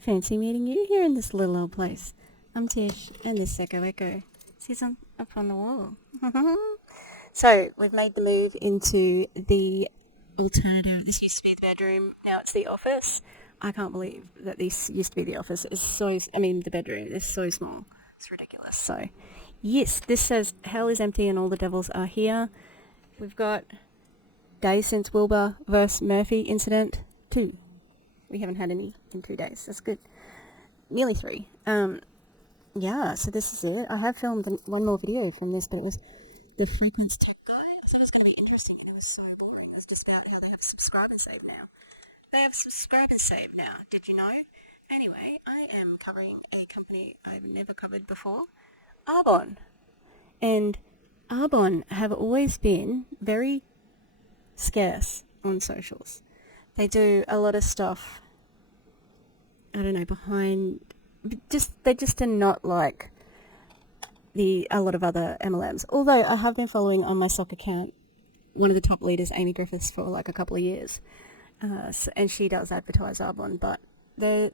Fancy meeting you here in this little old place. I'm Tish, and this is Echo. See some up on the wall. So, we've made the move into the alternative. This used to be the bedroom, now it's the office. I can't believe that this used to be the office. The bedroom is so small. It's ridiculous. So, yes, this says hell is empty and all the devils are here. We've got days since Wilbur versus Murphy incident 2. We haven't had any in 2 days. That's good. Nearly 3. Yeah, so this is it. I have filmed one more video from this, but it was the frequency tech guy. I thought it was going to be interesting, and it was so boring. It was just about how they have subscribe and save now. They have subscribe and save now. Did you know? Anyway, I am covering a company I've never covered before, Arbonne. And Arbonne have always been very scarce on socials. They do a lot of stuff, I don't know, they just are not like a lot of other MLMs. Although I have been following on my stock account one of the top leaders, Amy Griffiths, for like a couple of years. And she does advertise Arbonne, but they're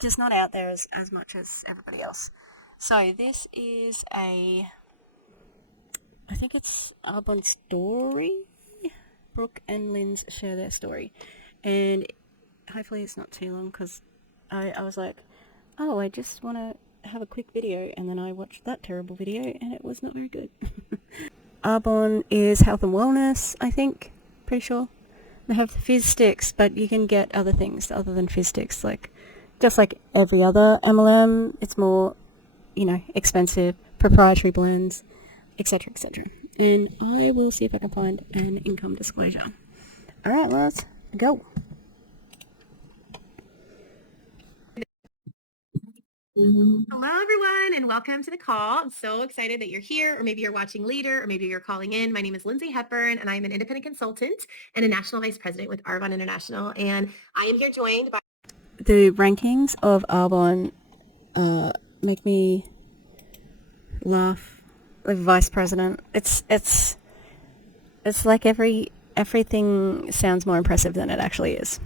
just not out there as much as everybody else. So this is I think it's Arbonne story. Brooke and Lynn's share their story. And hopefully it's not too long, because I was like, oh, I just want to have a quick video, and then I watched that terrible video and it was not very good. Arbonne is health and wellness, I think, pretty sure. They have fizz sticks, but you can get other things other than fizz sticks, just like every other MLM. It's more, expensive, proprietary blends, etc., etc. And I will see if I can find an income disclosure. Alright, let's go. Hello, everyone, and welcome to the call. I'm so excited that you're here, or maybe you're watching later, or maybe you're calling in. My name is Lindsay Hepburn, and I'm an independent consultant and a national vice president with Arbonne International. And I am here joined by the rankings of Arbonne make me laugh. Like vice president, it's like everything sounds more impressive than it actually is.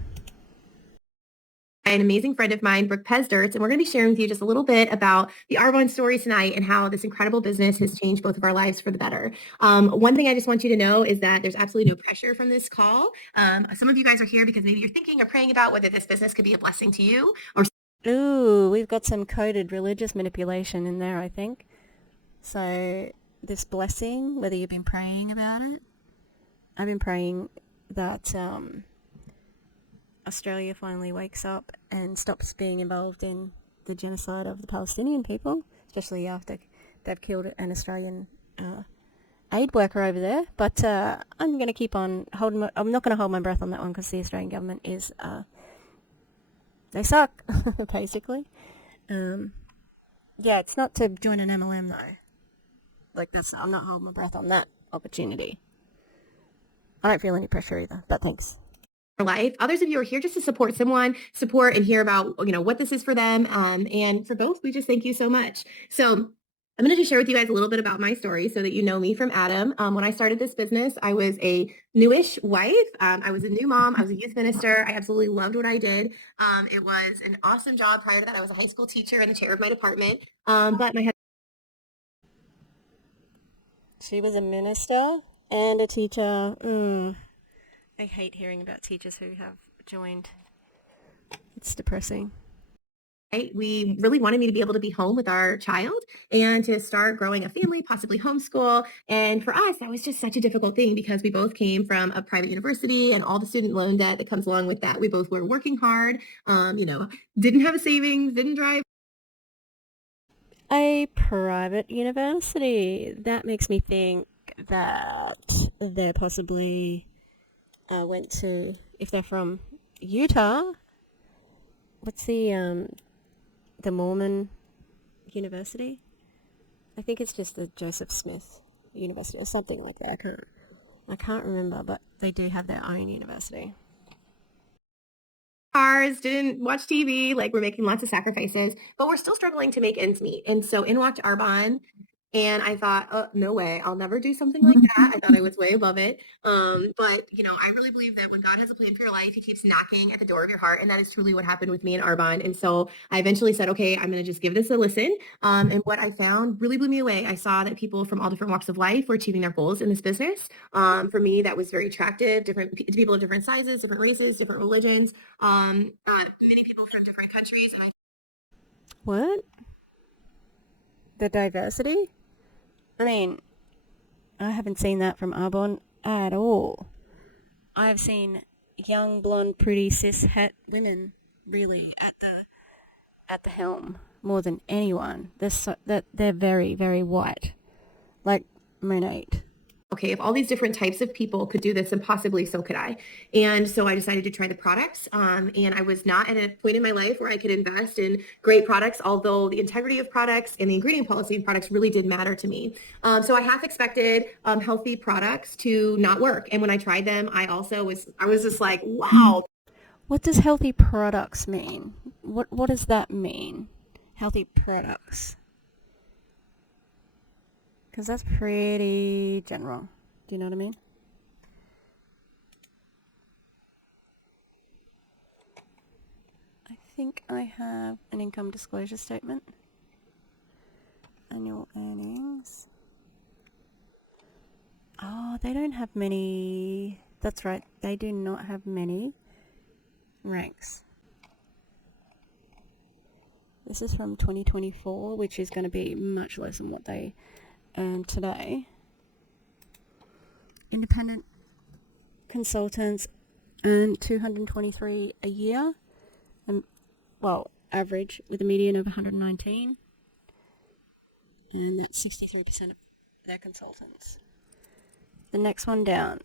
an amazing friend of mine, Brooke Pesdertz, and we're going to be sharing with you just a little bit about the Arbonne story tonight and how this incredible business has changed both of our lives for the better. One thing I just want you to know is that there's absolutely no pressure from this call. Some of you guys are here because maybe you're thinking or praying about whether this business could be a blessing to you. Ooh, we've got some coded religious manipulation in there, I think. So this blessing, whether you've been praying about it, I've been praying that Australia finally wakes up and stops being involved in the genocide of the Palestinian people, especially after they've killed an Australian aid worker over there. But I'm going to keep on holding I'm not going to hold my breath on that one, because the Australian government is they suck, basically. Yeah, it's not to join an MLM though. I'm not holding my breath on that opportunity. I don't feel any pressure either, but thanks. Life. Others of you are here just to support and hear about, what this is for them. And for both, we just thank you so much. So I'm going to just share with you guys a little bit about my story so that you know me from Adam. When I started this business, I was a newish wife. I was a new mom. I was a youth minister. I absolutely loved what I did. It was an awesome job. Prior to that, I was a high school teacher and the chair of my department. But my She was a minister and a teacher. I hate hearing about teachers who have joined. It's depressing. We really wanted me to be able to be home with our child and to start growing a family, possibly homeschool. And for us, that was just such a difficult thing because we both came from a private university and all the student loan debt that comes along with that. We both were working hard, didn't have a savings, didn't drive. A private university. That makes me think that they possibly went to, if they're from Utah, what's the Mormon University? I think it's just the Joseph Smith University or something like that. I can't remember, but they do have their own university. Cars, didn't watch TV, we're making lots of sacrifices, but we're still struggling to make ends meet. And so in walked Arbonne. And I thought, oh, no way, I'll never do something like that. I thought I was way above it. But, I really believe that when God has a plan for your life, he keeps knocking at the door of your heart. And that is truly what happened with me and Arbonne. And so I eventually said, okay, I'm going to just give this a listen. And what I found really blew me away. I saw that people from all different walks of life were achieving their goals in this business. For me, that was very attractive. Different people of different sizes, different races, different religions, many people from different countries. And What? The diversity? I mean, I haven't seen that from Arbonne at all. I've seen young, blonde, pretty, cis-het women really at the helm more than anyone. They're very, very white, like Monate. okay, if all these different types of people could do this, then possibly so could I. And so I decided to try the products. And I was not at a point in my life where I could invest in great products, although the integrity of products and the ingredient policy of products really did matter to me. So I half expected healthy products to not work. And when I tried them, I was just like, wow. What does healthy products mean? What does that mean? Healthy products. Because that's pretty general. Do you know what I mean? I think I have an income disclosure statement. Annual earnings. Oh, they don't have many. That's right. They do not have many ranks. This is from 2024, which is going to be much less than what they earn today. Independent consultants earn $223 a year, and average with a median of 119, and that's 63% of their consultants. The next one down,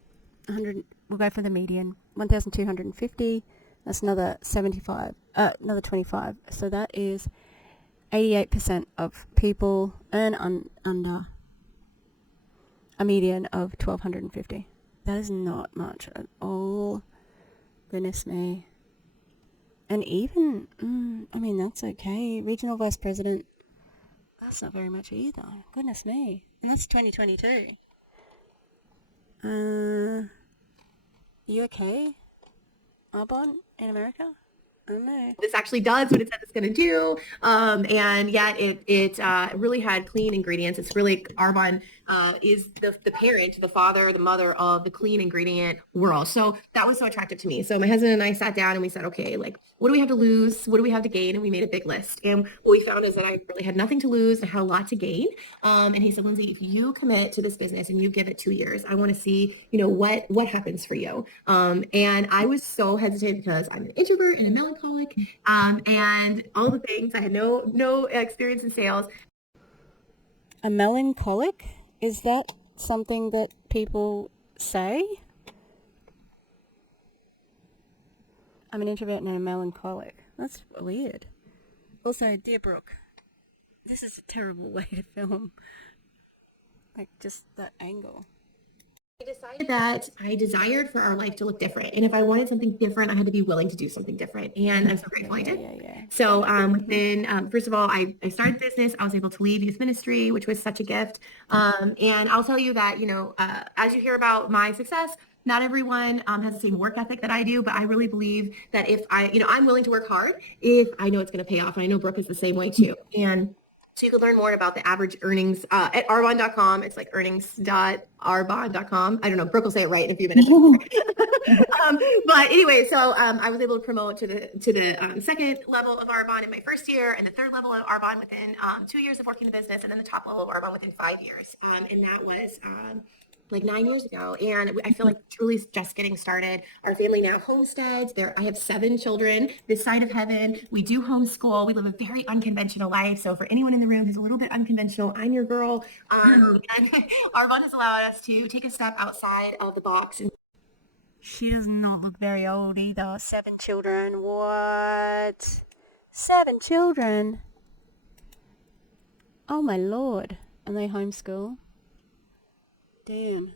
100. We'll go for the median, 1,250. That's another 25. So that is 88% of people earn under a median of 1,250. That is not much at all. Goodness me. And even, that's okay. Regional vice president, that's not very much either. Goodness me. And that's 2022. You okay, Arbonne, in America? I don't know. This actually does what it said it's going to do. And yet it really had clean ingredients. It's really, Arbonne is the parent, the father, the mother of the clean ingredient world. So that was so attractive to me. So my husband and I sat down and we said, okay, like, what do we have to lose? What do we have to gain? And we made a big list. And what we found is that I really had nothing to lose. I had a lot to gain. And he said, Lindsay, if you commit to this business and you give it 2 years, I want to see, what happens for you. And I was so hesitant because I'm an introvert and a melancholic. And all the things. I had no experience in sales. A melancholic? Is that something that people say? I'm an introvert and a melancholic. That's weird. Also, dear Brooke, this is a terrible way to film. Like, just that angle. I decided that I desired for our life to look different. And if I wanted something different, I had to be willing to do something different. And I'm so grateful I did. Yeah. So first of all, I started business. I was able to leave youth ministry, which was such a gift. And I'll tell you that, as you hear about my success, not everyone has the same work ethic that I do, but I really believe that if I'm willing to work hard if I know it's going to pay off. And I know Brooke is the same way too. And so you can learn more about the average earnings at arbonne.com. It's like earnings.arbonne.com. I don't know. Brooke will say it right in a few minutes. But anyway, so I was able to promote to the second level of Arbonne in my first year, and the third level of Arbonne within 2 years of working the business, and then the top level of Arbonne within 5 years. And that was like 9 years ago. And I feel like truly just getting started. Our family now homesteads. I have 7 children this side of heaven. We do homeschool. We live a very unconventional life. So for anyone in the room who's a little bit unconventional, I'm your girl. And Arbonne has allowed us to take a step outside of the box. And she does not look very old either. 7 children. What? 7 children? Oh my lord. And they homeschool? Damn.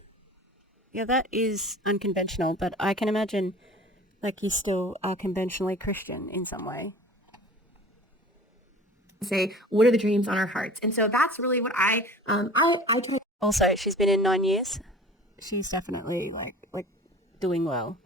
Yeah, that is unconventional, but I can imagine like you still are conventionally Christian in some way. say, what are the dreams on our hearts? And so that's really what I try. Also, she's been in 9 years. She's definitely like doing well.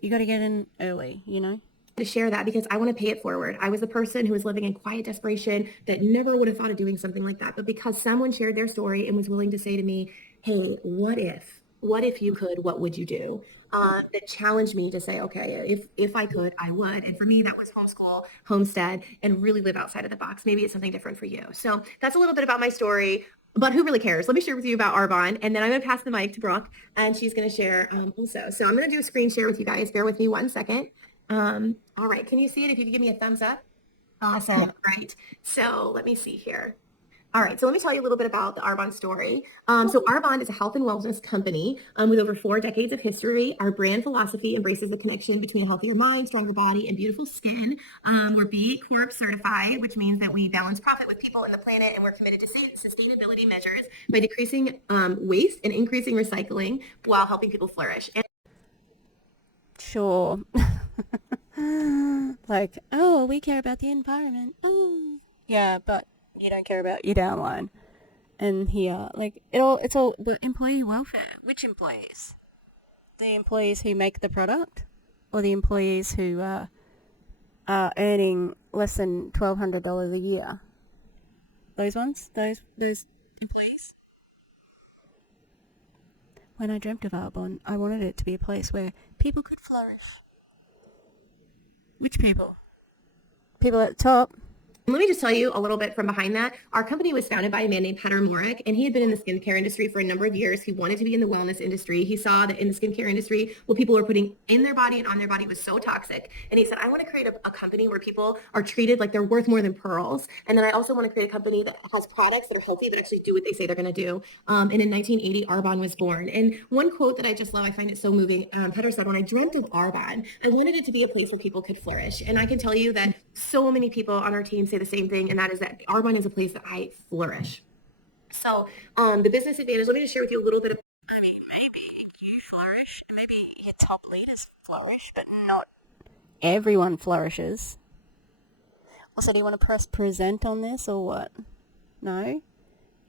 You got to get in early, you know? To share that because I want to pay it forward. I was the person who was living in quiet desperation that never would have thought of doing something like that. But because someone shared their story and was willing to say to me, hey, what if you could, what would you do? That challenged me to say, okay, if I could, I would. And for me, that was homeschool, homestead, and really live outside of the box. Maybe it's something different for you. So that's a little bit about my story. But who really cares? Let me share with you about Arbonne, and then I'm going to pass the mic to Brooke, and she's going to share also. So I'm going to do a screen share with you guys. Bear with me 1 second. All right. Can you see it? If you could give me a thumbs up. Awesome. Yeah. Right. So let me see here. All right, so let me tell you a little bit about the Arbonne story. So Arbonne is a health and wellness company with over 4 decades of history. Our brand philosophy embraces the connection between a healthier mind, stronger body, and beautiful skin. We're B Corp certified, which means that we balance profit with people and the planet, and we're committed to sustainability measures by decreasing waste and increasing recycling while helping people flourish. Sure. Like, oh, we care about the environment. Oh. Yeah, but you don't care about your downline. And here, like, it's all employee welfare. Which employees? The employees who make the product? Or the employees who are earning less than $1,200 a year? Those ones? Those employees? When I dreamt of Arbonne, I wanted it to be a place where people could flourish. Which people? People at the top. Let me just tell you a little bit from behind that. Our company was founded by a man named Peter Morick, and he had been in the skincare industry for a number of years. He wanted to be in the wellness industry. He saw that in the skincare industry, what people were putting in their body and on their body was so toxic. And he said, I want to create a company where people are treated like they're worth more than pearls. And then I also want to create a company that has products that are healthy, that actually do what they say they're going to do. And in 1980, Arbonne was born. And one quote that I just love, I find it so moving. Peter said, when I dreamt of Arbonne, I wanted it to be a place where people could flourish. And I can tell you that so many people on our team say the same thing, and that is that Arbonne is a place that I flourish. So the business advantage, let me just share with you a little bit of. I mean, maybe you flourish, maybe your top leaders flourish, but not everyone flourishes. Also, do you want to press present on this or what? No?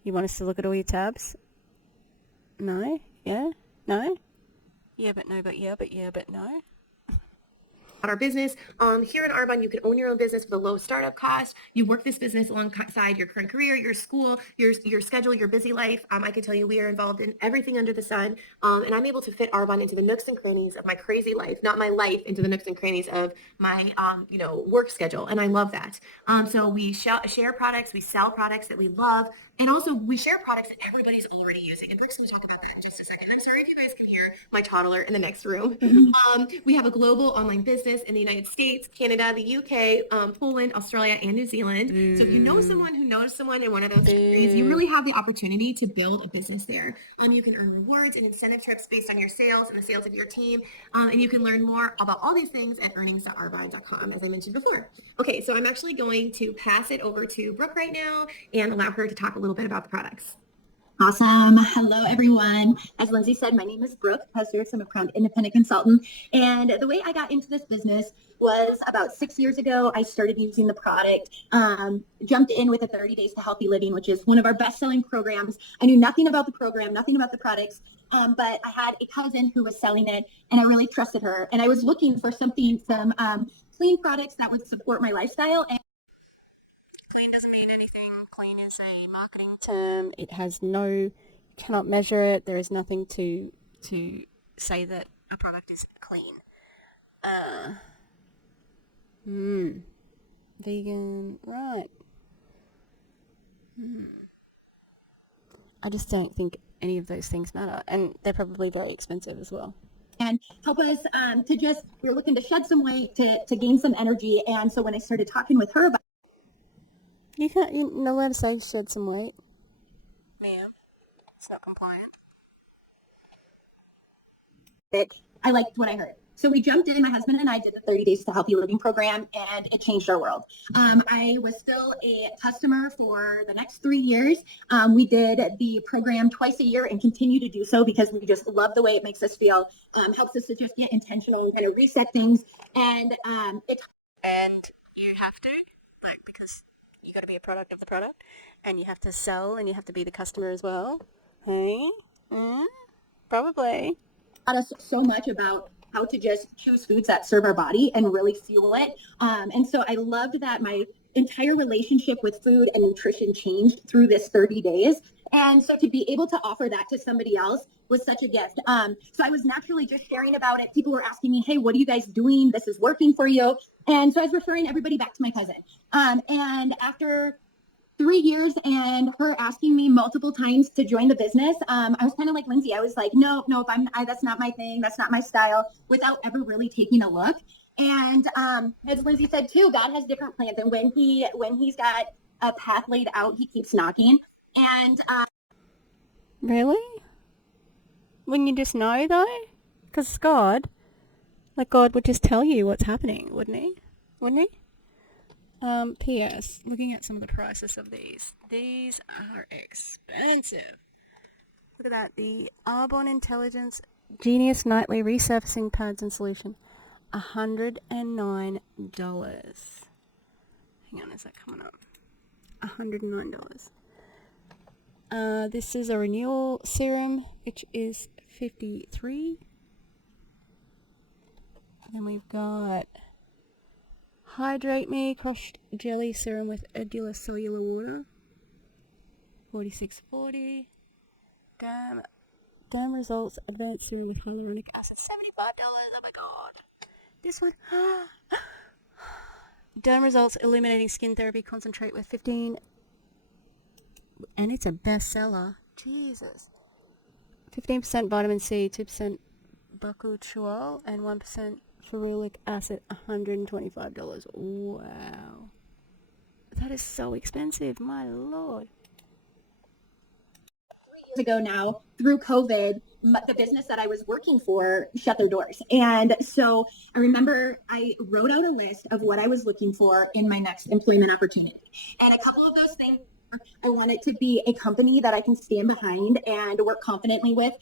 You want us to look at all your tabs? No? Yeah? No? Yeah, but no, but yeah, but yeah, but no? Our business. Here in Arbonne, you can own your own business with a low startup cost. You work this business alongside your current career, your school, your schedule, your busy life. I can tell you we are involved in everything under the sun. And I'm able to fit Arbonne into the nooks and crannies of my crazy life, not my life, into the nooks and crannies of my, work schedule. And I love that. So we share products, we sell products that we love. And also we share products that everybody's already using. And Brooke's going to talk about that in just a second. I'm sorry if you guys can hear my toddler in the next room. We have a global online business in the United States, Canada, the UK, Poland, Australia, and New Zealand. So if you know someone who knows someone in one of those countries, you really have the opportunity to build a business there. You can earn rewards and incentive trips based on your sales and the sales of your team. And you can learn more about all these things at earnings.arbonne.com, as I mentioned before. Okay, so I'm actually going to pass it over to Brooke right now and allow her to talk a little bit about the products. Awesome. Hello, everyone. As Lindsay said, my name is Brooke Hester. I'm a crowned independent consultant. And the way I got into this business was about 6 years ago. I started using the product, jumped in with a 30 Days to Healthy Living, which is one of our best-selling programs. I knew nothing about the program, nothing about the products, but I had a cousin who was selling it, and I really trusted her. And I was looking for some clean products that would support my lifestyle. And clean doesn't mean anything. Clean is a marketing term. It has you cannot measure it. There is nothing to say that a product is clean. Vegan, right. I just don't think any of those things matter. And they're probably very expensive as well. And help us we're looking to shed some weight, to gain some energy. And so when I started talking with her about You're not allowed to say shed some weight. Ma'am, it's not compliant. I liked what I heard. So we jumped in, my husband and I did the 30 Days to Healthy Living program, and it changed our world. I was still a customer for the next 3 years. We did the program twice a year and continue to do so because we just love the way it makes us feel. Helps us to just get intentional and kind of reset things. And you have to, because you got to be a product of the product, and you have to sell, and you have to be the customer as well. Hey? Probably. Taught us so much about how to just choose foods that serve our body and really fuel it. And so I loved that my entire relationship with food and nutrition changed through this 30 days. And so to be able to offer that to somebody else was such a gift. So I was naturally just sharing about it. People were asking me, hey, what are you guys doing? This is working for you. And so I was referring everybody back to my cousin. And after 3 years and her asking me multiple times to join the business, I was kind of like Lindsay. I was like, nope, that's not my thing. That's not my style, without ever really taking a look. And as Lindsay said too, God has different plans. And when he's got a path laid out, he keeps knocking. And Really? Wouldn't you just know, though? Because it's God. Like, God would just tell you what's happening, wouldn't he? Wouldn't he? P.S. Looking at some of the prices of these. These are expensive. Look at that. The Arbonne Intelligence Genius Nightly Resurfacing Pads and Solution. $109. Hang on, is that coming up? $109. This is a renewal serum, which is $53. Then we've got Hydrate Me Crushed Jelly Serum with Edula Cellular Water, $46.40. Derm Results Advanced Serum with Hyaluronic Acid, $75. Oh my god. This one. Derm Results Illuminating Skin Therapy Concentrate with 15. And it's a bestseller. Jesus. 15% vitamin C, 2% bakuchiol, and 1% ferulic acid, $125. Wow. That is so expensive, my lord. 3 years ago now, through COVID, the business that I was working for shut their doors. And so I remember I wrote out a list of what I was looking for in my next employment opportunity. And a couple of those things, I want it to be a company that I can stand behind and work confidently with,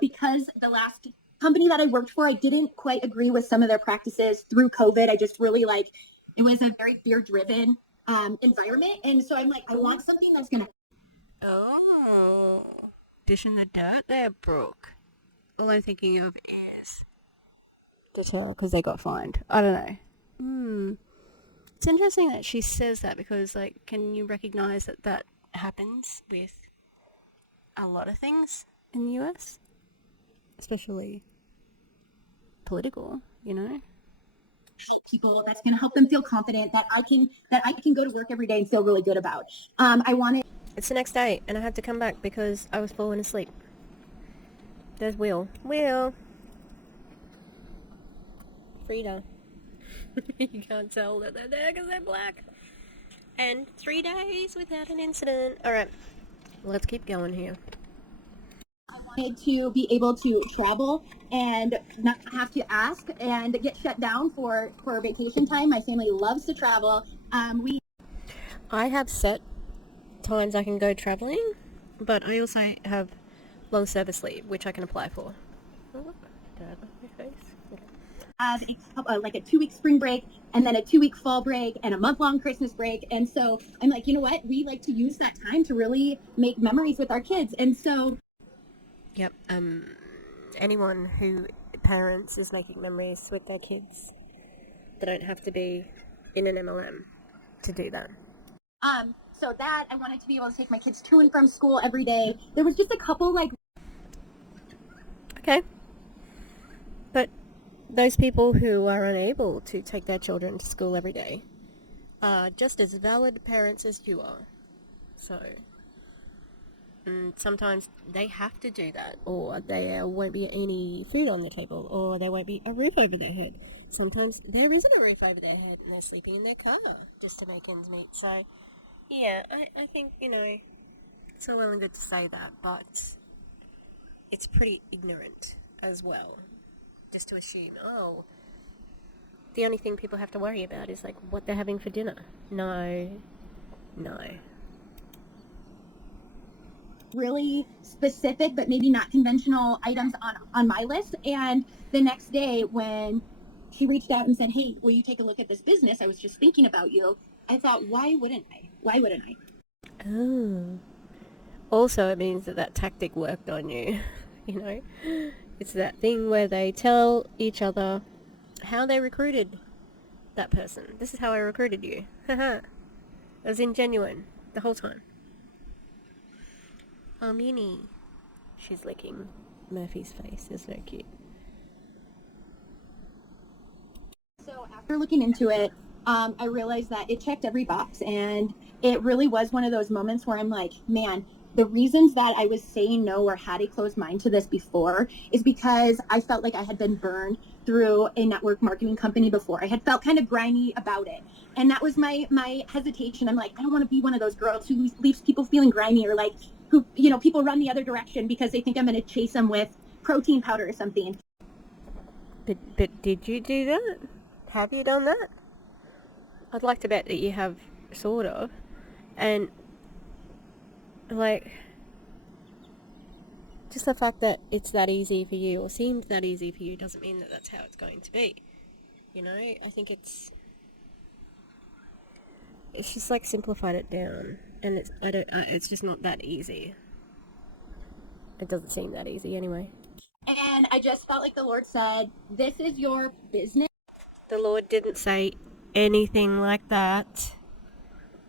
because the last company that I worked for, I didn't quite agree with some of their practices through COVID. I just really it was a very fear-driven environment. And so I'm like, I want something that's going to... Oh. Dish in the dirt there, Brooke. All I'm thinking of is Deter, because they got fined. I don't know. It's interesting that she says that, because, like, can you recognize that that happens with a lot of things in the US? Especially political, you know? People that's going to help them feel confident that I can go to work every day and feel really good about. I wanted... It's the next day, and I had to come back because I was falling asleep. There's Will. Frida. You can't tell that they're there because they're black. And 3 days without an incident. Alright, let's keep going here. I wanted to be able to travel and not have to ask and get shut down for vacation time. My family loves to travel. I have set times I can go traveling, but I also have long service leave, which I can apply for. Oh, did I look at my face? Okay. Have a 2-week spring break and then a 2-week fall break and a month-long Christmas break. And so I'm like, you know what? We like to use that time to really make memories with our kids. And so... Yep. Anyone who parents is making memories with their kids, they don't have to be in an MLM to do that. So that I wanted to be able to take my kids to and from school every day. There was just a couple Okay. But those people who are unable to take their children to school every day are just as valid parents as you are. So... sometimes they have to do that, or there won't be any food on the table, or there won't be a roof over their head. Sometimes there isn't a roof over their head and they're sleeping in their car just to make ends meet. So, yeah, I think, it's all well and good to say that, but it's pretty ignorant as well, just to assume, the only thing people have to worry about is, what they're having for dinner. No. really specific but maybe not conventional items on my list. And the next day when she reached out and said, hey, will you take a look at this business? I was just thinking about you. I thought, why wouldn't I? Why wouldn't I? Oh. Also, it means that that tactic worked on you. You know, it's that thing where they tell each other how they recruited that person. This is how I recruited you. Haha. It was ingenuine the whole time. Uni. She's licking Murphy's face. It's so cute. So after looking into it, I realized that it checked every box, and it really was one of those moments where I'm like, man, the reasons that I was saying no or had a closed mind to this before is because I felt like I had been burned through a network marketing company before. I had felt kind of grimy about it. And that was my hesitation. I'm like, I don't want to be one of those girls who leaves people feeling grimy, or like who, people run the other direction because they think I'm going to chase them with protein powder or something. But did you do that? Have you done that? I'd like to bet that you have, sort of. And, like, just the fact that it's that easy for you, or seems that easy for you, doesn't mean that that's how it's going to be. You know, I think it's just like simplified it down, and it's just not that easy. It doesn't seem that easy anyway. And I just felt like the Lord said, this is your business. The Lord didn't say anything like that.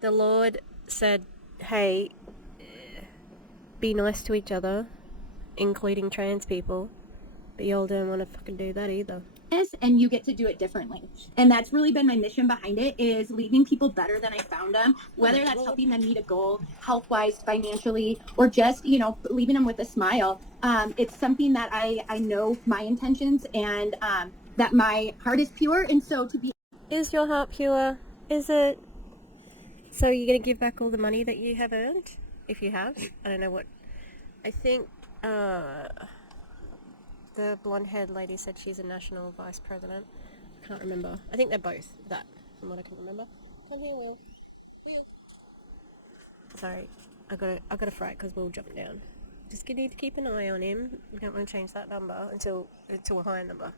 The Lord said, hey, be nice to each other, including trans people, but y'all don't want to fucking do that either. And you get to do it differently. And that's really been my mission behind it, is leaving people better than I found them, whether that's helping them meet a goal, health-wise, financially, or just, leaving them with a smile. It's something that I know my intentions, and that my heart is pure. And so to be... Is your heart pure? Is it? So you're going to give back all the money that you have earned? If you have? I don't know what. I think the blonde-haired lady said she's a national vice president. I can't remember. I think they're both that, from what I can remember. Come here, Will. Sorry, I got a fright because Will jumped down. Just need to keep an eye on him. We don't want to change that number until a higher number.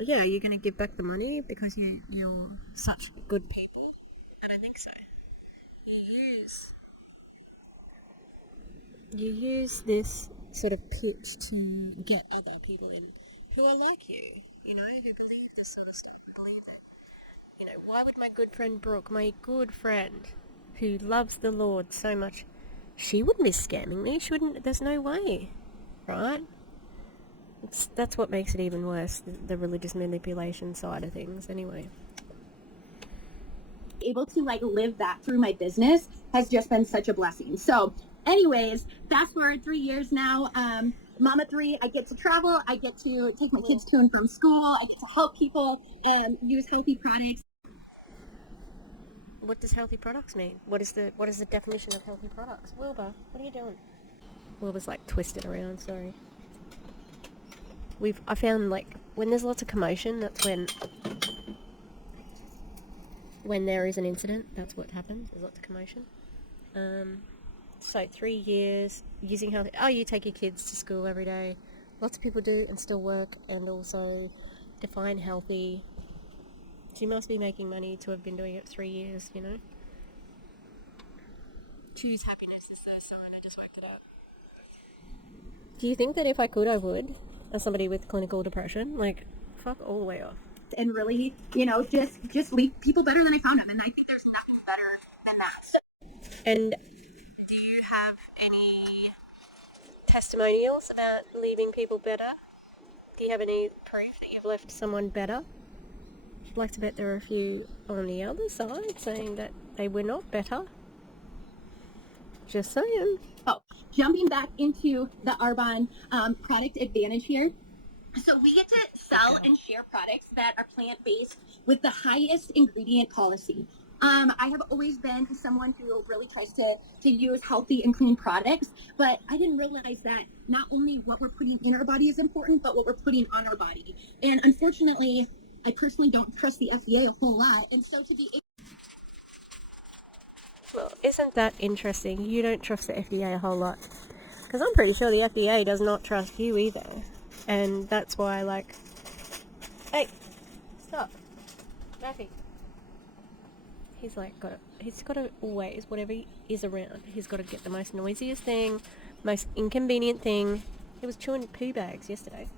Yeah, you're going to give back the money because you're such good people? I don't think so. You use this sort of pitch to get other people in who are like you, who believe this sort of stuff, believe that, why would my good friend Brooke, my good friend, who loves the Lord so much, she wouldn't be scamming me, there's no way, right? That's what makes it even worse, the religious manipulation side of things, anyway. Able to live that through my business has just been such a blessing. So anyways, fast forward 3 years now, Mama 3, I get to travel, I get to take my kids to and from school, I get to help people use healthy products. What does healthy products mean? What is the definition of healthy products? Wilbur, what are you doing? Wilbur's twisted around, sorry. I found when there's lots of commotion, that's when there is an incident, that's what happens. There's lots of commotion. So 3 years using healthy. Oh, you take your kids to school every day. Lots of people do and still work and also define healthy. So you must be making money to have been doing it 3 years, Choose happiness is the sign. I just worked it out. Do you think that if I could, I would? As somebody with clinical depression, fuck all the way off. And really, just leave people better than I found them. And I think there's nothing better than that. And do you have any testimonials about leaving people better? Do you have any proof that you've left someone better? I'd like to bet there are a few on the other side saying that they were not better. Just saying. Oh, jumping back into the Arbonne product advantage here. So we get to sell and share products that are plant-based with the highest ingredient policy. I have always been someone who really tries to use healthy and clean products, but I didn't realize that not only what we're putting in our body is important, but what we're putting on our body. And unfortunately, I personally don't trust the FDA a whole lot. And so to be Well, isn't that interesting? You don't trust the FDA a whole lot. Because I'm pretty sure the FDA does not trust you either. And that's why, hey, stop. Murphy. He's like he's got to always, whatever is around, he's got to get the most noisiest thing, most inconvenient thing. He was chewing poo bags yesterday.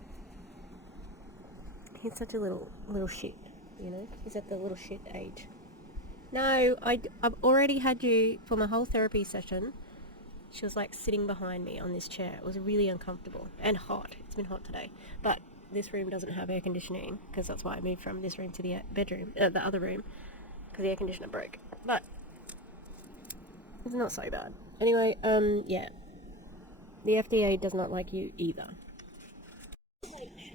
He's such a little shit, you know. He's at the little shit age. No, I've already had you for my whole therapy session. She was like sitting behind me on this chair. It was really uncomfortable and hot. It's been hot today, but this room doesn't have air conditioning because that's why I moved from this room to the bedroom, the other room, because the air conditioner broke. But it's not so bad. Anyway, yeah, the FDA does not like you either.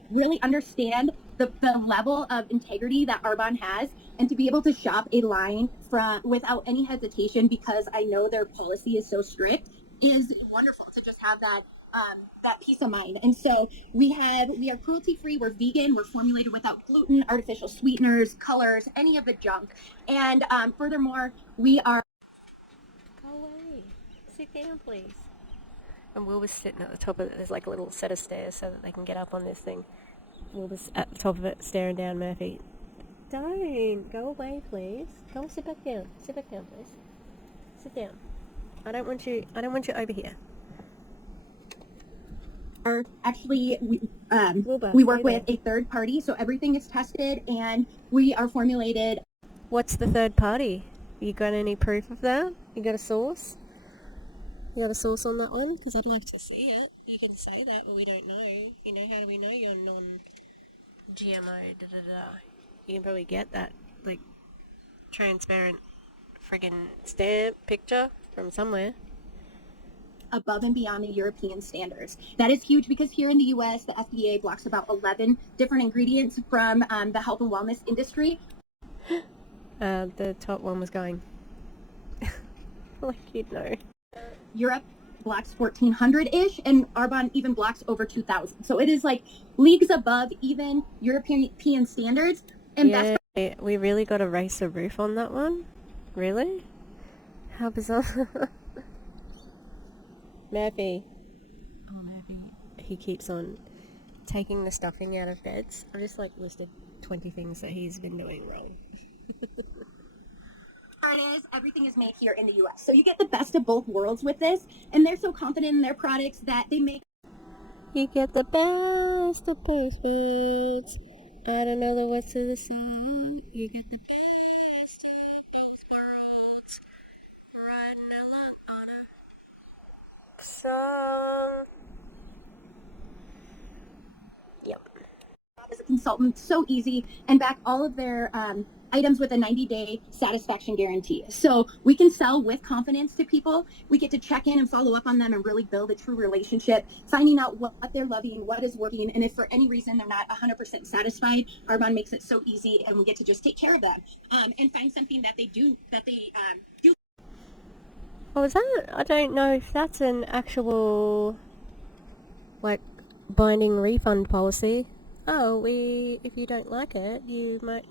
Really understand the level of integrity that Arbonne has, and to be able to shop a line without any hesitation, because I know their policy is so strict, is wonderful to just have that peace of mind. And so we are cruelty free, we're vegan, we're formulated without gluten, artificial sweeteners, colors, any of the junk. And furthermore, we are... Go away. Sit down, please. And Will was sitting at the top of it. There's like a little set of stairs so that they can get up on this thing. Will was at the top of it staring down Murphy. Don't. Go away, please. Go sit back down. Sit back down, please. Sit down. I don't want you over here. Actually, we work with a third party, so everything is tested, and we are formulated. What's the third party? You got any proof of that? You got a source? You got a source on that one? Because I'd like to see it. You can say that, but we don't know. You know, how do we know you're non-GMO, You can probably get that, like, transparent friggin' stamp picture from somewhere. Above and beyond the European standards. That is huge, because here in the U.S., the FDA blocks about 11 different ingredients from the health and wellness industry. The top one was going. Like, you'd know. Europe blocks 1,400-ish, and Arbonne even blocks over 2,000. So it is like leagues above even European standards. And yeah, we really got to raise a roof on that one. Really? How bizarre. Murphy. Oh, Murphy. He keeps on taking the stuffing out of beds. I've just like listed 20 things that he's been doing wrong. Everything is made here in the U.S. So you get the best of both worlds with this, and they're so confident in their products that they make... You get the best of both worlds. I don't know the words to the song. You get the best of both worlds. Riding along on a song. Yep. As a consultant, so easy, and back all of their items with a 90-day satisfaction guarantee. So we can sell with confidence to people. We get to check in and follow up on them and really build a true relationship, finding out what they're loving, what is working, and if for any reason they're not 100% satisfied, Arbonne makes it so easy, and we get to just take care of them and find something that they do. What was that? I don't know if that's an actual, like, binding refund policy. Oh, if you don't like it, you might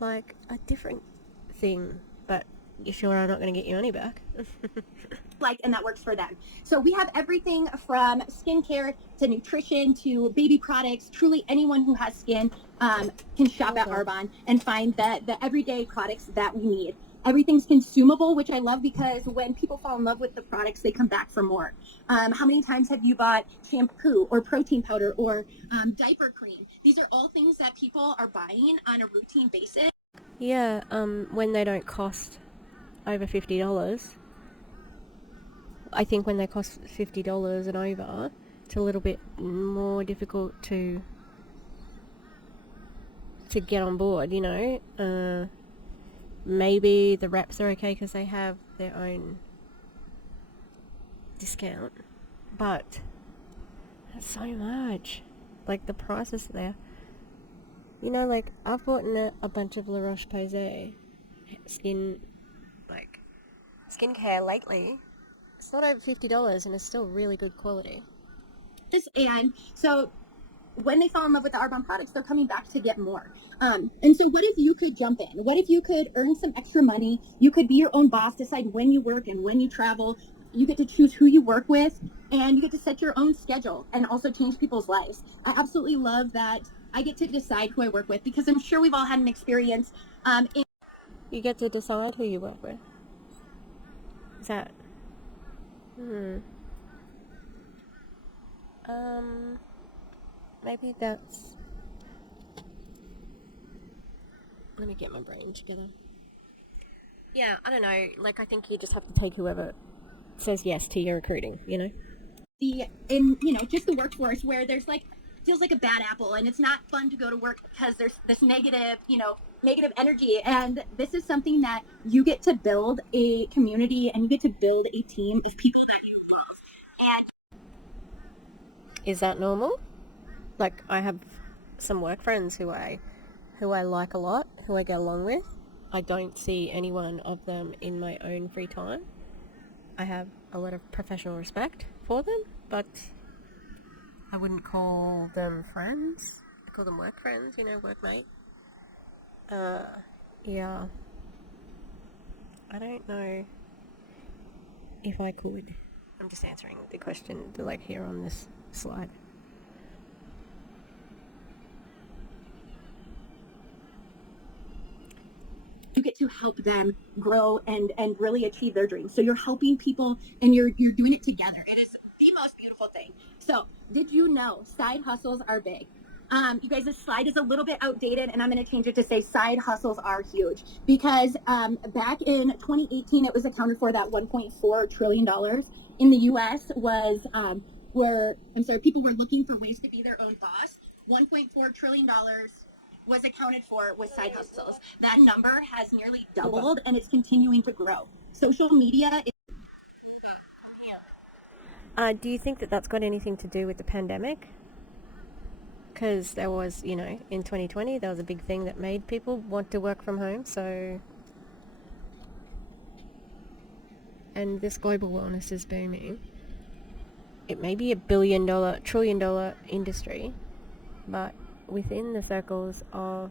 like a different thing, but you sure I'm not going to get your money back? And that works for them. So we have everything from skincare to nutrition to baby products. Truly anyone who has skin can shop at Arbonne and find the everyday products that we need. Everything's consumable, which I love, because when people fall in love with the products, they come back for more. How many times have you bought shampoo or protein powder or diaper cream? These are all things that people are buying on a routine basis. Yeah, when they don't cost over $50. I think when they cost $50 and over, it's a little bit more difficult to get on board, you know. Maybe the reps are okay because they have their own discount, but that's so much. Like, the prices there. You know, like, I've bought a bunch of La Roche-Posay skincare lately. It's not over $50 and it's still really good quality. And so when they fall in love with the Arbonne products, they're coming back to get more. And so what if you could jump in? What if you could earn some extra money? You could be your own boss, decide when you work and when you travel. You get to choose who you work with, and you get to set your own schedule and also change people's lives. I absolutely love that I get to decide who I work with, because I'm sure we've all had an experience And You get to decide who you work with. Is that? Maybe that's... Let me get my brain together. Yeah, I don't know. Like, I think you just have to take whoever says yes to your recruiting, you know? just the workforce where there's like feels like a bad apple and it's not fun to go to work because there's this negative energy, and this is something that you get to build a community and you get to build a team of people that you Is that normal? Like, I have some work friends who I like a lot, who I get along with. I don't see any one of them in my own free time. I have a lot of professional respect for them, but I wouldn't call them friends. I call them work friends, workmate. Yeah. I don't know if I could. I'm just answering the question, like, here on this slide. you get to help them grow and really achieve their dreams. So you're helping people and you're doing it together. It is the most beautiful thing. So did you know side hustles are big? You guys, this slide is a little bit outdated, and I'm going to change it to say side hustles are huge, because back in 2018, it was accounted for that $1.4 trillion in the U.S. was people were looking for ways to be their own boss. $1.4 trillion was accounted for with side hustles. That number has nearly doubled, and it's continuing to grow. Social media is... Do you think that that's got anything to do with the pandemic? Because there was, in 2020, there was a big thing that made people want to work from home, so... And this global wellness is booming. It may be a trillion-dollar industry, but within the circles of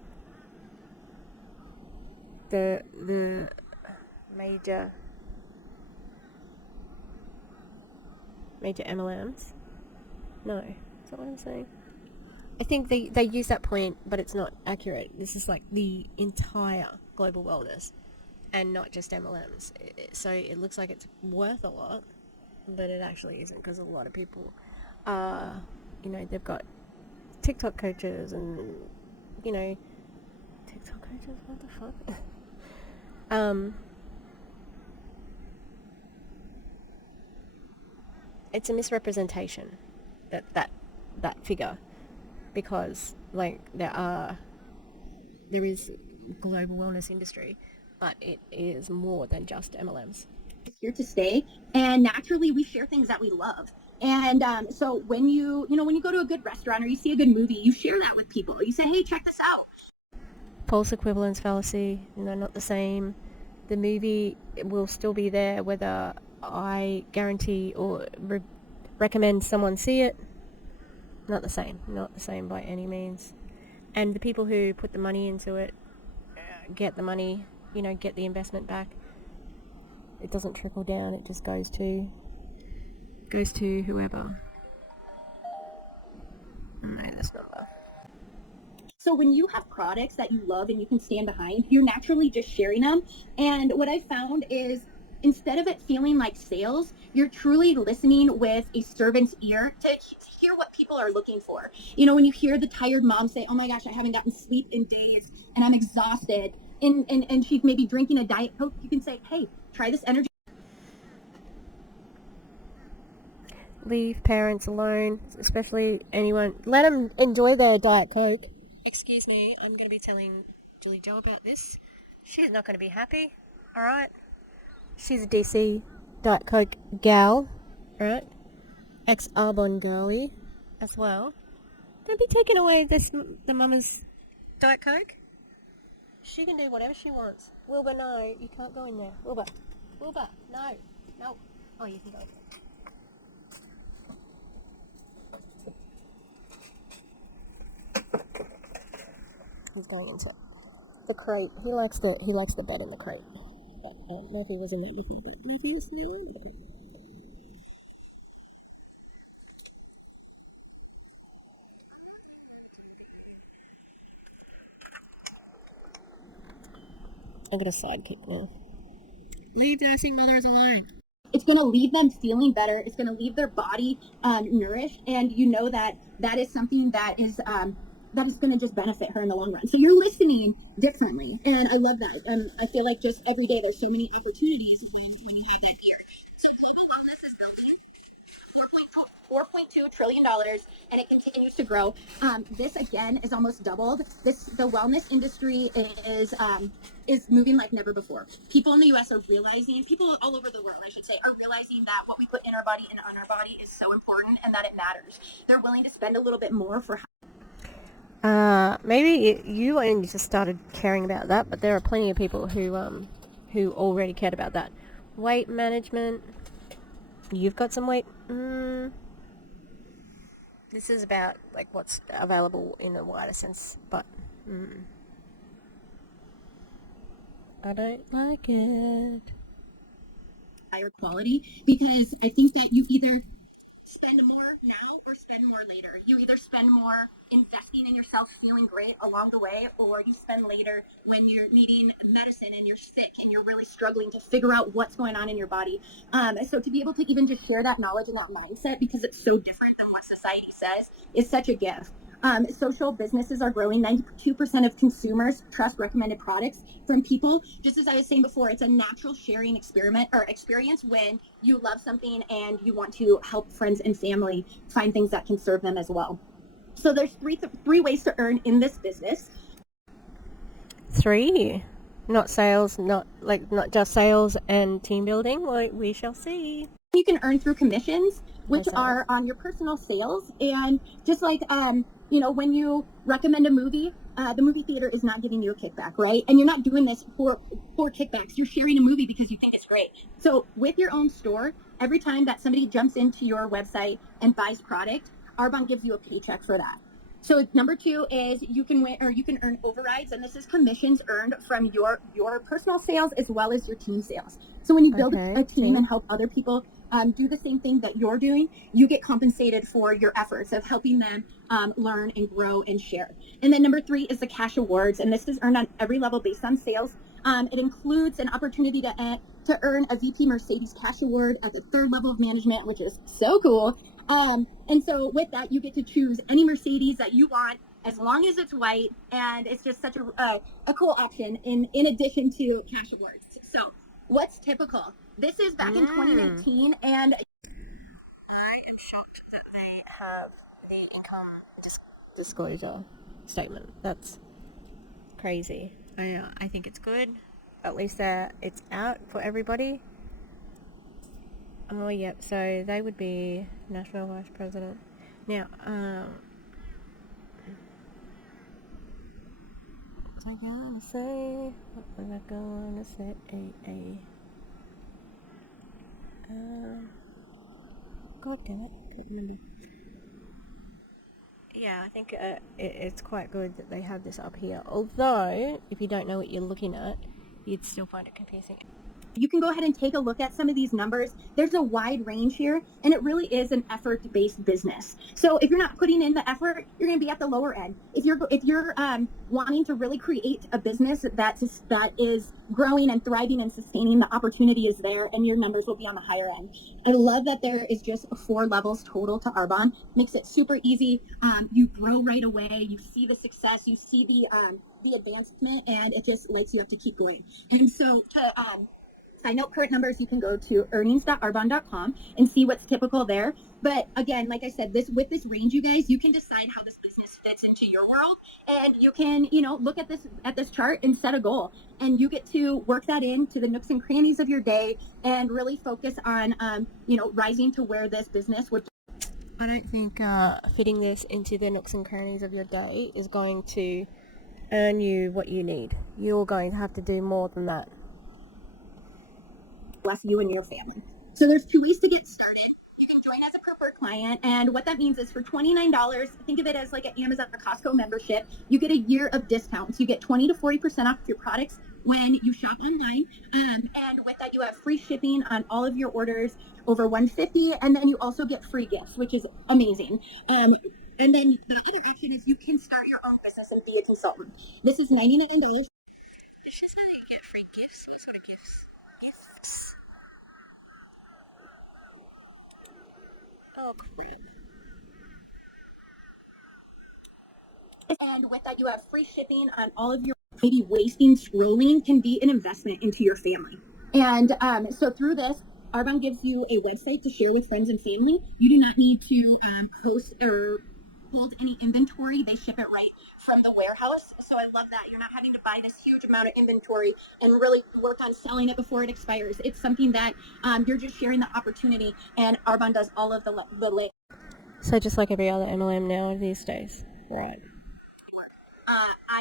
the major MLMs. No, is that what I'm saying? I think they use that point, but it's not accurate. This is like the entire global wellness and not just MLMs. So it looks like it's worth a lot, but it actually isn't, because a lot of people are, they've got TikTok coaches and, TikTok coaches, what the fuck? It's a misrepresentation, that figure, because like there is global wellness industry, but it is more than just MLMs. here to stay, and naturally we share things that we love. And so when you go to a good restaurant or you see a good movie, you share that with people. You say, hey, check this out. False equivalence fallacy, not the same. The movie will still be there whether I guarantee or recommend someone see it. Not the same by any means. And the people who put the money into it get the money, get the investment back. It doesn't trickle down, it just goes to whoever. I know this number. So when you have products that you love and you can stand behind, you're naturally just sharing them. And what I found is, instead of it feeling like sales, you're truly listening with a servant's ear to hear what people are looking for. When you hear the tired mom say, oh my gosh, I haven't gotten sleep in days and I'm exhausted, and she's maybe drinking a Diet Coke, you can say, hey, try this energy. Leave parents alone, especially anyone. Let them enjoy their Diet Coke. Excuse me, I'm going to be telling Julie Jo about this. She's not going to be happy, alright? She's a DC Diet Coke gal, alright? Ex-Arbonne girly as well. Don't be taking away the mama's Diet Coke. She can do whatever she wants. Wilbur, no, you can't go in there. Wilbur, no. Oh, you can go in there. He's going into the crate. He likes the bed in the crate. But Murphy was in there before, but Murphy is now in there. I'm gonna sidekick now. Leave nursing mothers alone. It's going to leave them feeling better. It's going to leave their body nourished, and you know that that is something that is going to just benefit her in the long run. So you're listening differently, and I love that. I feel like just every day there's so many opportunities when you have that ear. So global wellness is building $4.2 trillion, and it continues to grow. This again is almost doubled. The wellness industry is moving like never before. People in the U.S. are realizing, people all over the world, I should say, are realizing that what we put in our body and on our body is so important and that it matters. They're willing to spend a little bit more for. Maybe you only just started caring about that, but there are plenty of people who already cared about that. Weight management. You've got some weight. This is about like what's available in a wider sense, but I don't like it. Higher quality, because I think that you either spend more now or spend more later. You either spend more investing in yourself, feeling great along the way, or you spend later when you're needing medicine and you're sick and you're really struggling to figure out what's going on in your body. So to be able to even just share that knowledge and that mindset, because it's so different than what society says, is such a gift. Social businesses are growing. 92% of consumers trust recommended products from people. Just as I was saying before, it's a natural sharing experience when you love something and you want to help friends and family find things that can serve them as well. So there's three ways to earn in this business. 3, not sales, not just sales and team building. We shall see. You can earn through commissions, which are on your personal sales, and just like when you recommend a movie, the movie theater is not giving you a kickback, right? And you're not doing this for kickbacks. You're sharing a movie because you think it's great. So with your own store, every time that somebody jumps into your website and buys product, Arbonne gives you a paycheck for that. So number 2 is you can earn overrides, and this is commissions earned from your personal sales as well as your team sales. So when you build a team and help other people do the same thing that you're doing, you get compensated for your efforts of helping them learn and grow and share. And then number 3 is the cash awards, and this is earned on every level based on sales. It includes an opportunity to earn a VP Mercedes cash award at the 3rd level of management, which is so cool. And so with that, you get to choose any Mercedes that you want, as long as it's white, and it's just such a cool option in addition to cash awards. So what's typical? This is back in 2019, and I am shocked that they have the income disclosure statement. That's crazy. I think it's good. At least it's out for everybody. Oh, yep. So they would be national vice president. Now, what was I gonna say? God damn it. Can't remember. Yeah, I think it's quite good that they have this up here. Although, if you don't know what you're looking at, you'd still find it confusing. You can go ahead and take a look at some of these numbers. There's a wide range here, and it really is an effort-based business. So if you're not putting in the effort, you're going to be at the lower end. If you're wanting to really create a business that is growing and thriving and sustaining, the opportunity is there, and your numbers will be on the higher end. I love that there is just 4 levels total to Arbonne. Makes it super easy. You grow right away. You see the success. You see the advancement, and it just lights you up to keep going. And so to find out current numbers, you can go to earnings.arbonne.com and see what's typical there. But again, like I said, with this range, you guys, you can decide how this business fits into your world, and you can, look at this chart and set a goal, and you get to work that into the nooks and crannies of your day and really focus on, rising to where this business would. I don't think fitting this into the nooks and crannies of your day is going to earn you what you need. You're going to have to do more than that. Bless you and your family. So there's 2 ways to get started. You can join as a preferred client, and what that means is for $29, think of it as like an Amazon or Costco membership. You get a year of discounts. You get 20 to 40% off your products when you shop online, and with that you have free shipping on all of your orders over $150, and then you also get free gifts, which is amazing. And then the other option is you can start your own business and be a consultant. This is $99. It's just that you get free Oh, crap. And with that, you have free shipping on all of your maybe wasting scrolling can be an investment into your family. And so through this, Arbonne gives you a website to share with friends and family. You do not need to host or hold any inventory. They ship it right from the warehouse. So I love that. You're not having to buy this huge amount of inventory and really work on selling it before it expires. It's something that you're just sharing the opportunity, and Arbonne does all of the labor. So just like every other MLM now these days, right?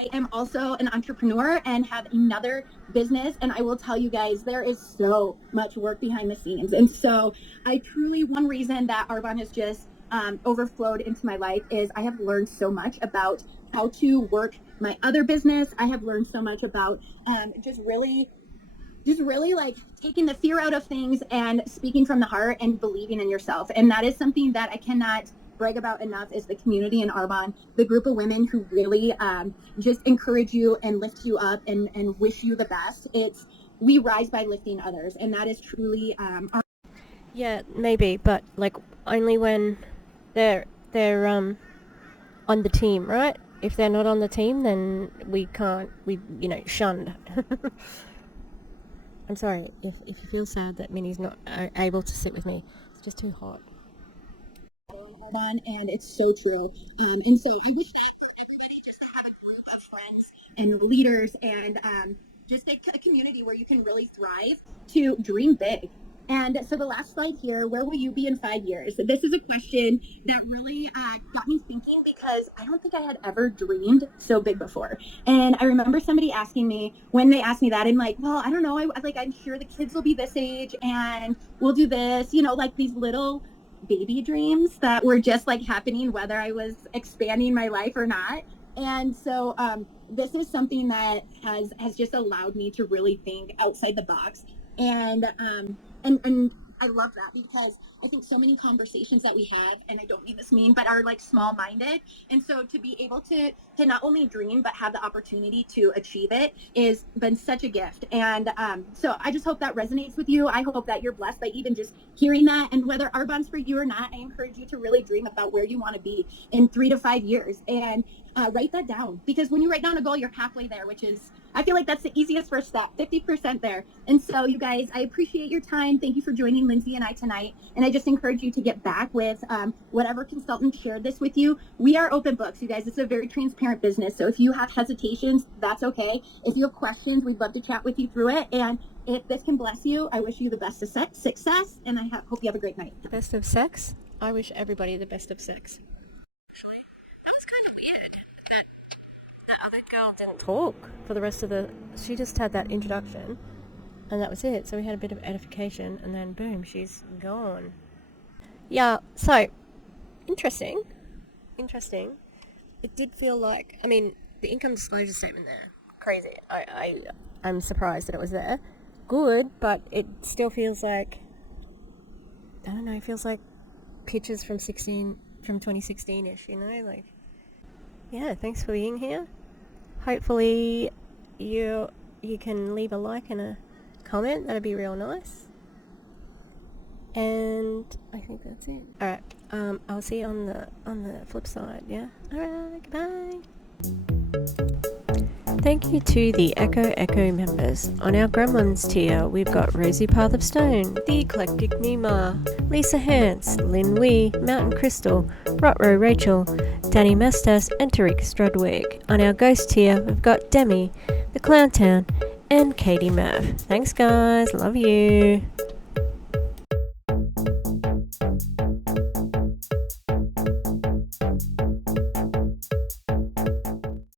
I am also an entrepreneur and have another business, and I will tell you guys, there is so much work behind the scenes. And so one reason that Arbonne has just overflowed into my life is I have learned so much about how to work my other business. I have learned so much about just really like taking the fear out of things and speaking from the heart and believing in yourself. And that is something that I cannot brag about enough, is the community in Arbonne, the group of women who really just encourage you and lift you up and wish you the best. We rise by lifting others, and that is truly our. Yeah, maybe, but like only when they're on the team, right? If they're not on the team, then we shunned. I'm sorry if you feel sad that Minnie's not able to sit with me. It's just too hot. And it's so true. And so I wish that everybody just had a group of friends and leaders and just a community where you can really thrive to dream big. And so the last slide here, where will you be in 5 years? This is a question that really got me thinking, because I don't think I had ever dreamed so big before. And I remember somebody asking me, when they asked me that, I'm like, well, I don't know. I'm sure the kids will be this age and we'll do this, like these little baby dreams that were just like happening whether I was expanding my life or not. And so this is something that has just allowed me to really think outside the box. And I love that, because I think so many conversations that we have, and I don't mean this mean, but are like small-minded. And so to be able to not only dream, but have the opportunity to achieve it is been such a gift. And so I just hope that resonates with you. I hope that you're blessed by even just hearing that. And whether Arbonne's for you or not, I encourage you to really dream about where you want to be in 3 to 5 years, and write that down, because when you write down a goal, you're halfway there, which is, I feel like that's the easiest first step, 50% there. And so you guys, I appreciate your time. Thank you for joining Lindsay and I tonight. And I just encourage you to get back with whatever consultant shared this with you. We are open books, you guys. It's a very transparent business. So if you have hesitations, that's okay. If you have questions, we'd love to chat with you through it. And if this can bless you, I wish you the best of success. And I hope you have a great night. The best of sex? I wish everybody the best of sex. That other girl didn't talk for the rest of she just had that introduction and that was it. So we had a bit of edification and then boom, she's gone. Yeah, so interesting. It did feel like, the income disclosure statement there, crazy. I'm surprised that it was there. Good, but it still feels like, I don't know, it feels like pictures from 2016-ish, like. Yeah, thanks for being here. Hopefully you can leave a like and a comment. That'd be real nice. And I think that's it. Alright, I'll see you on the flip side, yeah? Alright, goodbye. Thank you to the Echo members. On our Gremlins tier, we've got Rosie Path of Stone, The Eclectic Nima, Lisa Hance, Lynn Wee, Mountain Crystal, Rotro Rachel, Danny Mestas, and Tariq Strudwig. On our Ghost tier, we've got Demi, The Clown Town, and Katie Mav. Thanks guys, love you.